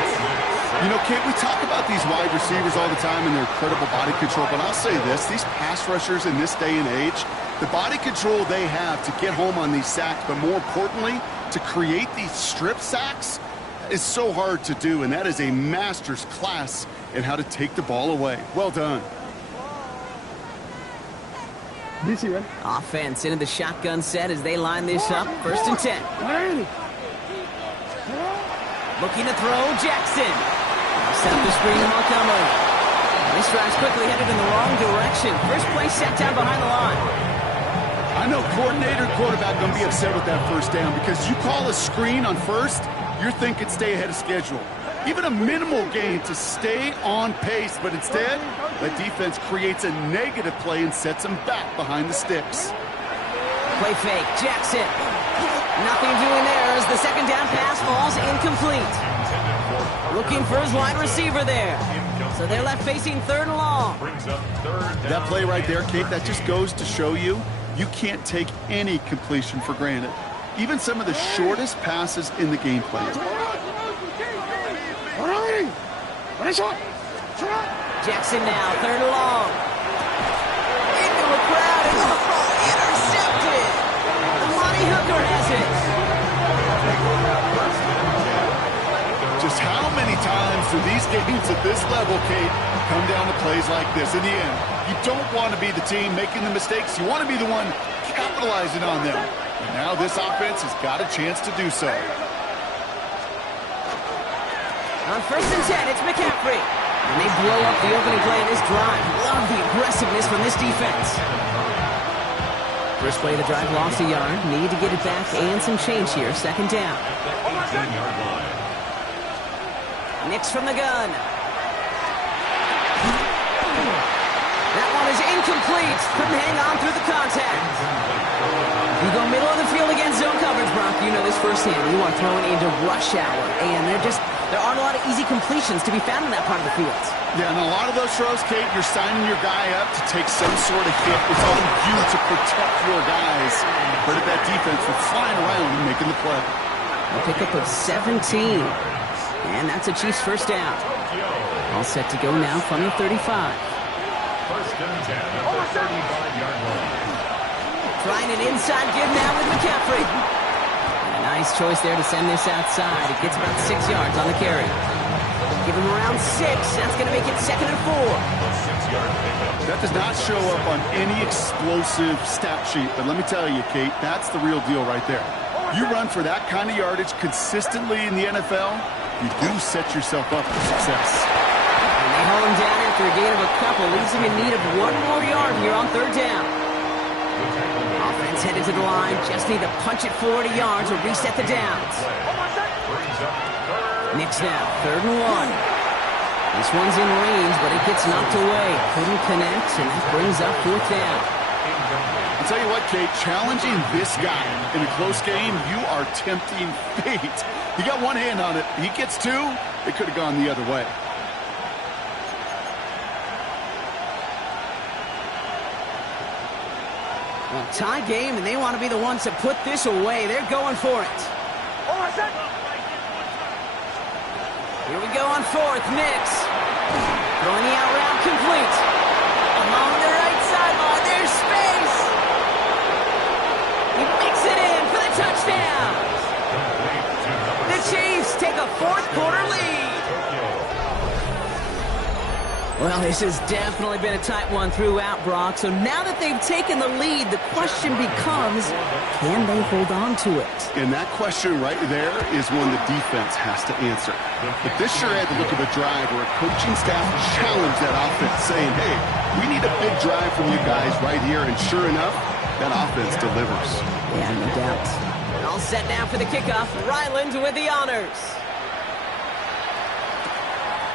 You know, Kate, we talk about these wide receivers all the time and their incredible body control, but I'll say this, these pass rushers in this day and age, the body control they have to get home on these sacks, but more importantly, to create these strip sacks is so hard to do, and that is a master's class in how to take the ball away. Well done. DC, ready? Offense into the shotgun set as they line this up. 1st and 10. 180. Looking to throw, Jackson. Set up the screen to Montgomery. This drive's quickly headed in the wrong direction. First play set down behind the line. I know coordinator quarterback going to be upset with that first down because you call a screen on first, you're thinking stay ahead of schedule. Even a minimal gain to stay on pace, but instead, the defense creates a negative play and sets them back behind the sticks. Play fake, Jackson. Nothing doing there as the 2nd down pass falls incomplete. Looking for his wide receiver there. So they're left facing 3rd and long. That play right there, Kate, that just goes to show you can't take any completion for granted. Even some of the shortest passes in the game plan. 180. Ready, shot. Jackson now, 3rd and long. Into a crowd and intercepted. Monty Hooker has it. Just how many times do these games at this level, Kate, come down to plays like this? In the end, you don't want to be the team making the mistakes. You want to be the one capitalizing on them. And now this offense has got a chance to do so. On 1st and 10, it's McCaffrey. And they blow up the opening play in this drive. Love the aggressiveness from this defense. First play of the drive lost a yard. Need to get it back and some change here. 2nd down. Nix from the gun. That one is incomplete. Couldn't hang on through the contact. You go middle of the field against zone coverage, Brock. You know this firsthand. You are throwing into rush hour. And there aren't a lot of easy completions to be found in that part of the field. Yeah, and a lot of those throws, Kate, you're signing your guy up to take some sort of hit. It's on you to protect your guys. Credit that defense for flying around and making the play. A pickup of 17. And that's a Chiefs first down. All set to go now from the 35. 1st and 10 at the 35-yard line. Trying an inside give now with McCaffrey. And a nice choice there to send this outside. It gets about 6 yards on the carry. Give him around 6. That's going to make it 2nd and 4. That does not show up on any explosive stat sheet, but let me tell you, Kate, that's the real deal right there. You run for that kind of yardage consistently in the NFL, you do set yourself up for success. And they hold him down after a gain of a couple. Leaves him in need of 1 more yard here on 3rd down. Offense headed to the line. Just need to punch it 40 yards or reset the downs. Nix now, 3rd and 1. This one's in range, but it gets knocked away. Couldn't connect, and that brings up 4th down. I'll tell you what, Kate, challenging this guy in a close game, you are tempting fate. He got one hand on it. He gets 2. It could have gone the other way. Well, tie game, and they want to be the ones to put this away. They're going for it. Here we go on 4th. Nix. Throwing the out route complete. Along the right sideline. There's space. He makes it in for the touchdown. The Chiefs take a 4th quarter lead. Well, this has definitely been a tight one throughout, Brock. So now that they've taken the lead, the question becomes, can they hold on to it? And that question right there is one the defense has to answer. But this sure had the look of a drive where a coaching staff challenged that offense, saying, hey, we need a big drive from you guys right here. And sure enough, that offense delivers. Yeah, no doubt. All set now for the kickoff. Ryland with the honors.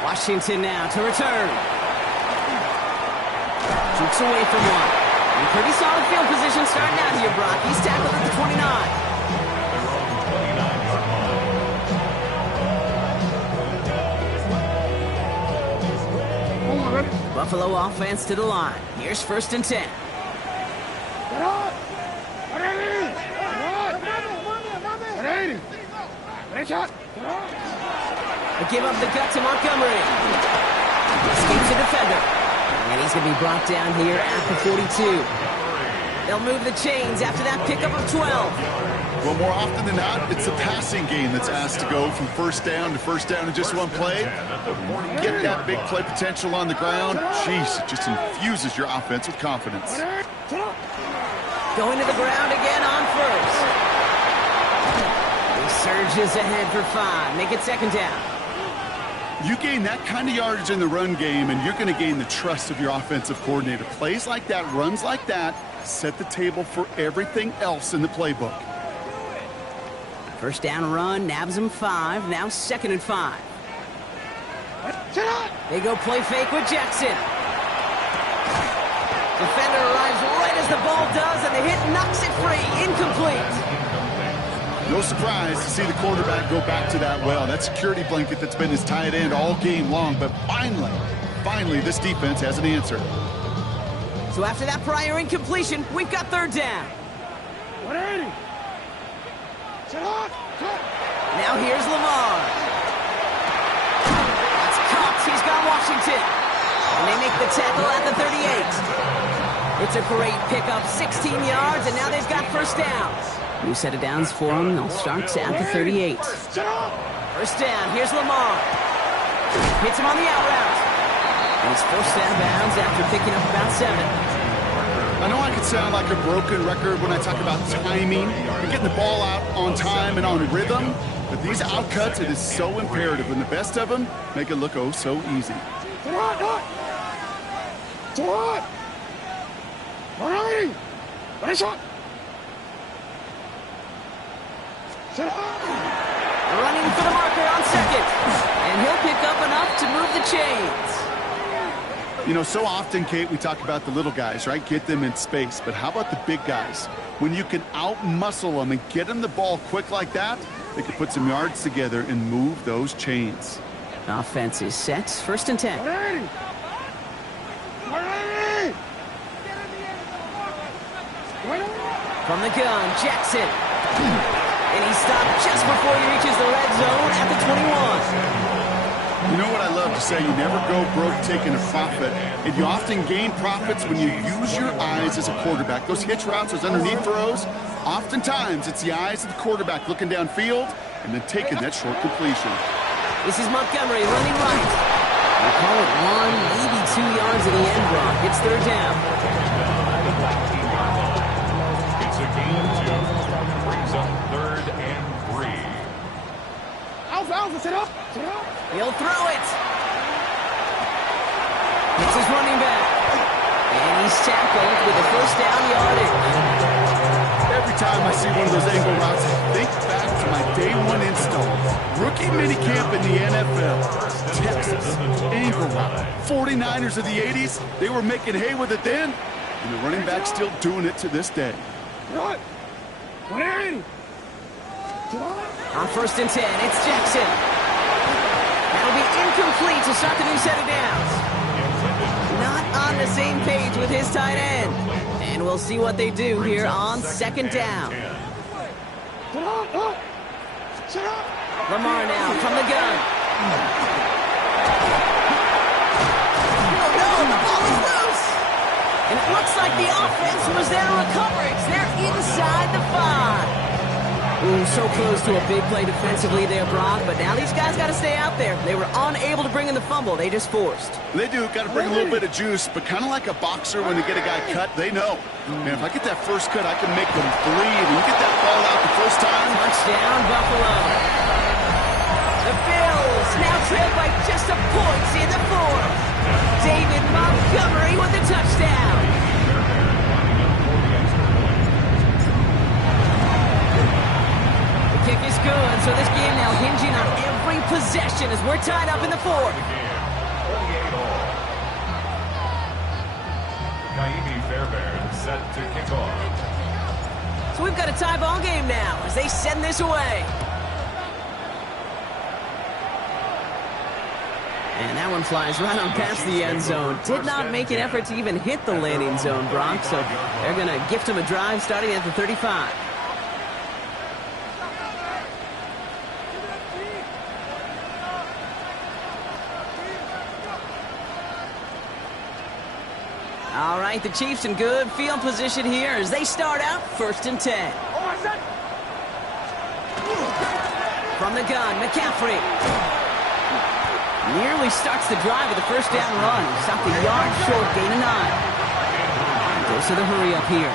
Washington now to return. Jukes away from one. In pretty solid field position starting out here, Brock. He's tackled at the 29. Buffalo offense to the line. Here's 1st and 10. They give up the gut to Montgomery. Escapes the defender. And he's going to be brought down here at the 42. They'll move the chains after that pickup of 12. Well, more often than not, it's the passing game that's asked to go from first down in just one play. Get that big play potential on the ground. Jeez, it just infuses your offense with confidence. Going to the ground again on 1st. He surges ahead for 5. Make it 2nd down. You gain that kind of yardage in the run game, and you're going to gain the trust of your offensive coordinator. Plays like that, runs like that, set the table for everything else in the playbook. 1st down run, nabs him 5. Now 2nd and 5. They go play fake with Jackson. Defender arrives right as the ball does, and the hit knocks it free. Incomplete. No surprise to see the quarterback go back to that well. That security blanket that's been his tight end all game long. But finally, this defense has an answer. So after that prior incompletion, we've got 3rd down. Now here's Lamar. That's Cox. He's got Washington. And they make the tackle at the 38. It's a great pickup, 16 yards, and now they've got 1st down. New set of downs for them. They'll start at the 38. 1st down. Here's Lamar. Hits him on the out route. And he's forced out of bounds after picking up about 7. I know I can sound like a broken record when I talk about timing and getting the ball out on time and on rhythm, but these outcuts, it is so imperative, and the best of them make it look oh so easy. Running for the marker on 2nd. And he'll pick up enough to move the chains. You know, so often, Kate, we talk about the little guys, right? Get them in space. But how about the big guys? When you can out-muscle them and get them the ball quick like that, they can put some yards together and move those chains. Offense is set. 1st and 10. From the gun, Jackson. And he's stopped just before he reaches the red zone at the 21. You know what I love to say? You never go broke taking a profit. And you often gain profits when you use your eyes as a quarterback. Those hitch routes, those underneath throws, oftentimes it's the eyes of the quarterback looking downfield and then taking that short completion. This is Montgomery running right. We call it 1, maybe 2 yards in the end, Brock. It's 3rd down. It's a gain of 2. Brings up 3rd and 3. Alpha, sit up. He'll throw it. It's his running back. And he's tackled with a 1st down yardage. Every time I see one of those angle routes, I think back to my day 1 install. Rookie minicamp in the NFL. Texas, angle route. 49ers of the 80s, they were making hay with it then. And the running back's still doing it to this day. On 1st and 10, it's Jackson. That'll be incomplete to start the new set of downs. Not on the same page with his tight end. And we'll see what they do here on 2nd down. Lamar now from the gun. Oh no, the ball is loose. And it looks like the offense was there to recover it. They're inside the 5. Ooh, so close to a big play defensively there, Brock, but now these guys got to stay out there. They were unable to bring in the fumble. They just forced. They do. Got to bring a little bit of juice, but kind of like a boxer when they get a guy cut, they know. Man, if I get that first cut, I can make them bleed. And you get that ball out the first time. Touchdown, Buffalo. The Bills now trail by just a point in the fourth. David Montgomery with the touchdown. Kick is good, so this game now hinging on every possession as we're tied up in the fourth. 48 all. Kaimi Fairbairn set to kick off. So we've got a tie ball game now as they send this away. And that one flies right on past the end zone. Did not make an effort to even hit the landing zone, Brock, so they're going to gift him a drive starting at the 35. All right, the Chiefs in good field position here as they start out 1st and 10. From the gun, McCaffrey. Nearly starts the drive with a first down run. Stopped the yard short, gain of 9. Goes to the hurry up here.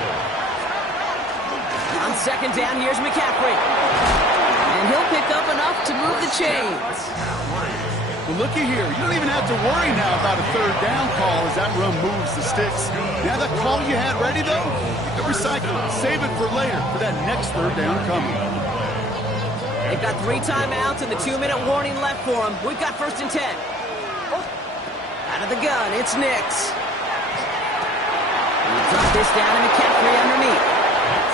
On 2nd down, here's McCaffrey. And he'll pick up enough to move the chains. Well, looky here. You don't even have to worry now about a 3rd down call as that run moves the sticks. Now that call you had ready, though, you can recycle it. Save it for later for that next 3rd down coming. They've got 3 timeouts and the 2-minute warning left for them. We've got 1st and 10. Out of the gun, it's Nix. Drop this down to McCaffrey underneath.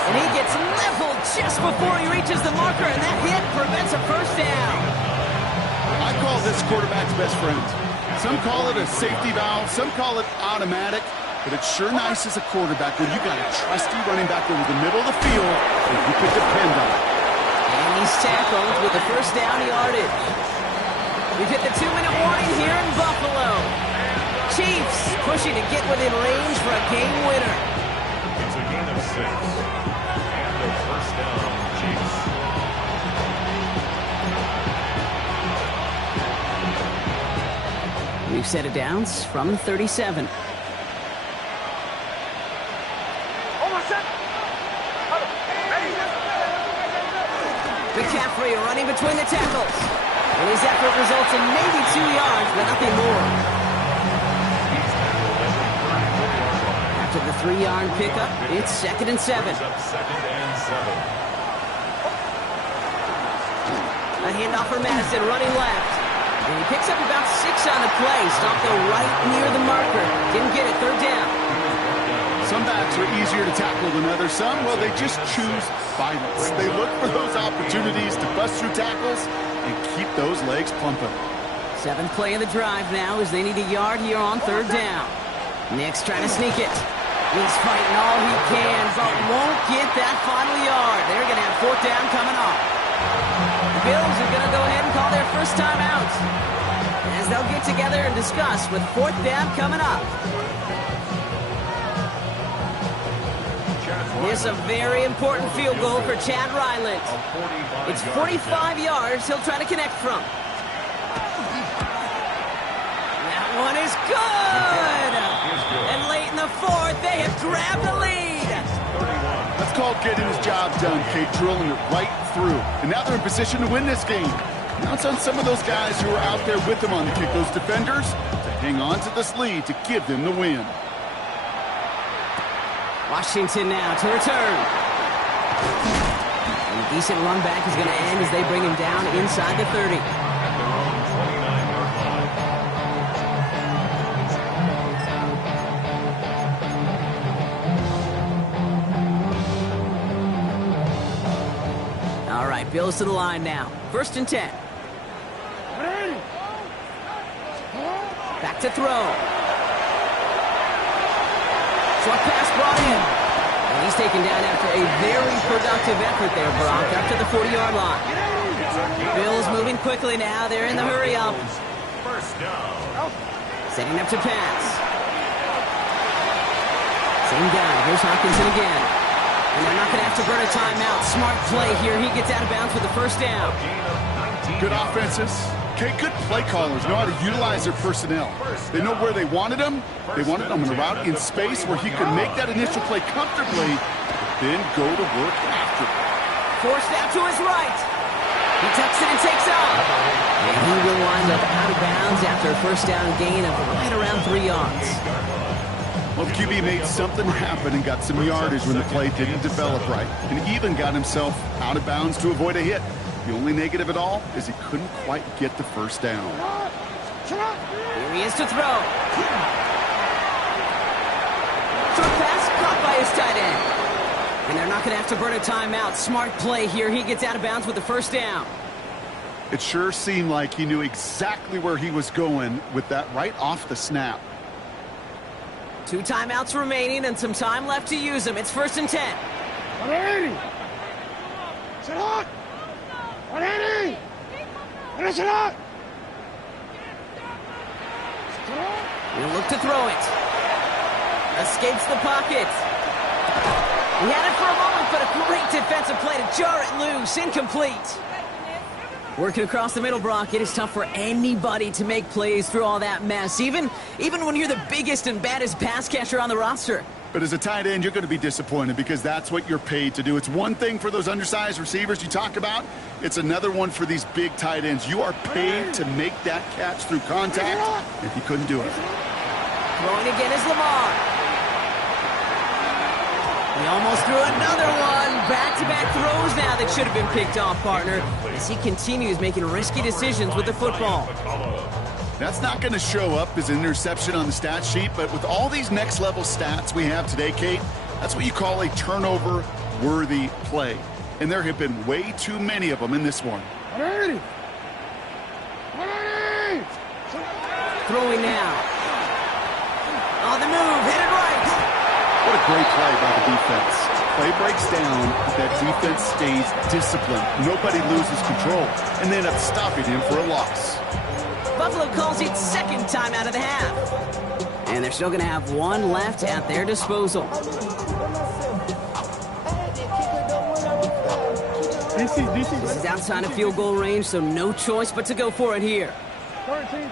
And he gets leveled just before he reaches the marker, and that hit prevents a first down. I call this quarterback's best friend. Some call it a safety valve, some call it automatic, but it's sure nice as a quarterback when you got a trusty running back over the middle of the field that you can depend on. And he's tackled with the first down yardage. We've hit the 2-minute warning here in Buffalo. Chiefs pushing to get within range for a game winner. It's a gain of 6. And a first down, Chiefs. We've set it downs from the 37. McCaffrey running between the tackles. And his effort results in maybe 2 yards, but nothing more. After the 3-yard pickup, it's 2nd and 7. Up 2nd and 7. A handoff for Madison running left. And he picks up about 6 on the play. Stopped right near the marker. Didn't get it. 3rd down. Some backs are easier to tackle than others. Some, well, they just choose violence. They look for those opportunities to bust through tackles and keep those legs pumping. 7th play of the drive now as they need a yard here on 3rd down. Nix trying to sneak it. He's fighting all he can, but won't get that final yard. They're going to have 4th down coming off. The Bills are going to go ahead and call their first timeout as they'll get together and discuss with 4th down coming up. It's a very important field goal for Chad Ryland. It's 45 yards he'll try to connect from. That one is good! And late in the 4th, they have grabbed the lead. That's called getting his job done, Kate, drilling it right through. And now they're in position to win this game. Now it's on some of those guys who are out there with them on the kick, those defenders, to hang on to this lead to give them the win. Washington now to return. And a decent run back is going to end as they bring him down inside the 30. At their own 29-yard line. All right, Bills to the line now. 1st and 10. Back to throw. Short pass brought in. And he's taken down after a very productive effort there, Brock, up to the 40-yard line. Bills moving quickly now. They're in the hurry up. First down. Setting up to pass. Same guy. Here's Hopkinson again. And they're not going to have to burn a timeout. Smart play here. He gets out of bounds with the first down. Good offenses. Okay, good play callers know how to utilize their personnel. They know where they wanted him. They wanted him in a route in space where he could make that initial play comfortably, but then go to work after. Forced out to his right. He tucks it and takes off. And he will wind up out of bounds after a first down gain of right around 3 yards. Well, QB made something happen and got some yardage when the play didn't develop right, and even got himself out of bounds to avoid a hit. The only negative at all is he couldn't quite get the first down. Here he is to throw. Short pass caught by his tight end. And they're not going to have to burn a timeout. Smart play here. He gets out of bounds with the first down. It sure seemed like he knew exactly where he was going with that right off the snap. 2 timeouts remaining and some time left to use them. It's 1st and 10. 180. Sit up. 180. Sit up. He'll look to throw it. Escapes the pocket. He had it for a moment, but a great defensive play to jar it loose. Incomplete. Working across the middle, Brock, it is tough for anybody to make plays through all that mess, even when you're the biggest and baddest pass catcher on the roster. But as a tight end, you're going to be disappointed because that's what you're paid to do. It's one thing for those undersized receivers you talk about. It's another one for these big tight ends. You are paid to make that catch through contact, and he couldn't do it. Throwing again is Lamar. He almost threw another one. Back-to-back throws now that should have been picked off, partner, as he continues making risky decisions with the football. That's not going to show up as an interception on the stat sheet, but with all these next-level stats we have today, Kate, that's what you call a turnover-worthy play. And there have been way too many of them in this one. 180. 180. Throwing now. On the move, headed right. What a great play by the defense. Play breaks down, that defense stays disciplined. Nobody loses control, and they end up stopping him for a loss. Buffalo calls it 2nd time out of the half. And they're still going to have 1 left at their disposal. This is outside of field goal range, so no choice but to go for it here. 13.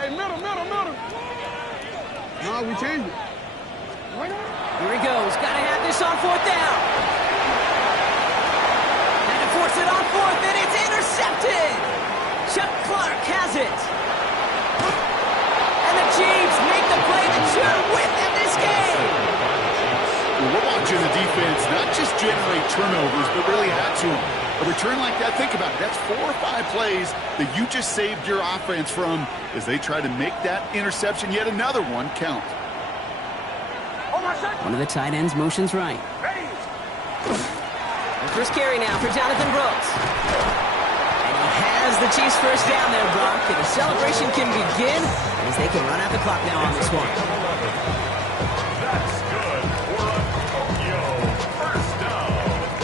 Hey, middle. No, we changed it. Here he goes. Got to have this on 4th down. And to force it on 4th, and it's intercepted. Chuck Clark has it. And the Chiefs make the play that should win them this game. Well, we're watching the defense not just generate turnovers, but really add to them. A return like that, think about it. That's 4 or 5 plays that you just saved your offense from as they try to make that interception, yet another one, count. One of the tight ends motions right. The first carry now for Jonathan Brooks. And he has the Chiefs first down there, Brock. And the celebration can begin as they can run out the clock now on this one.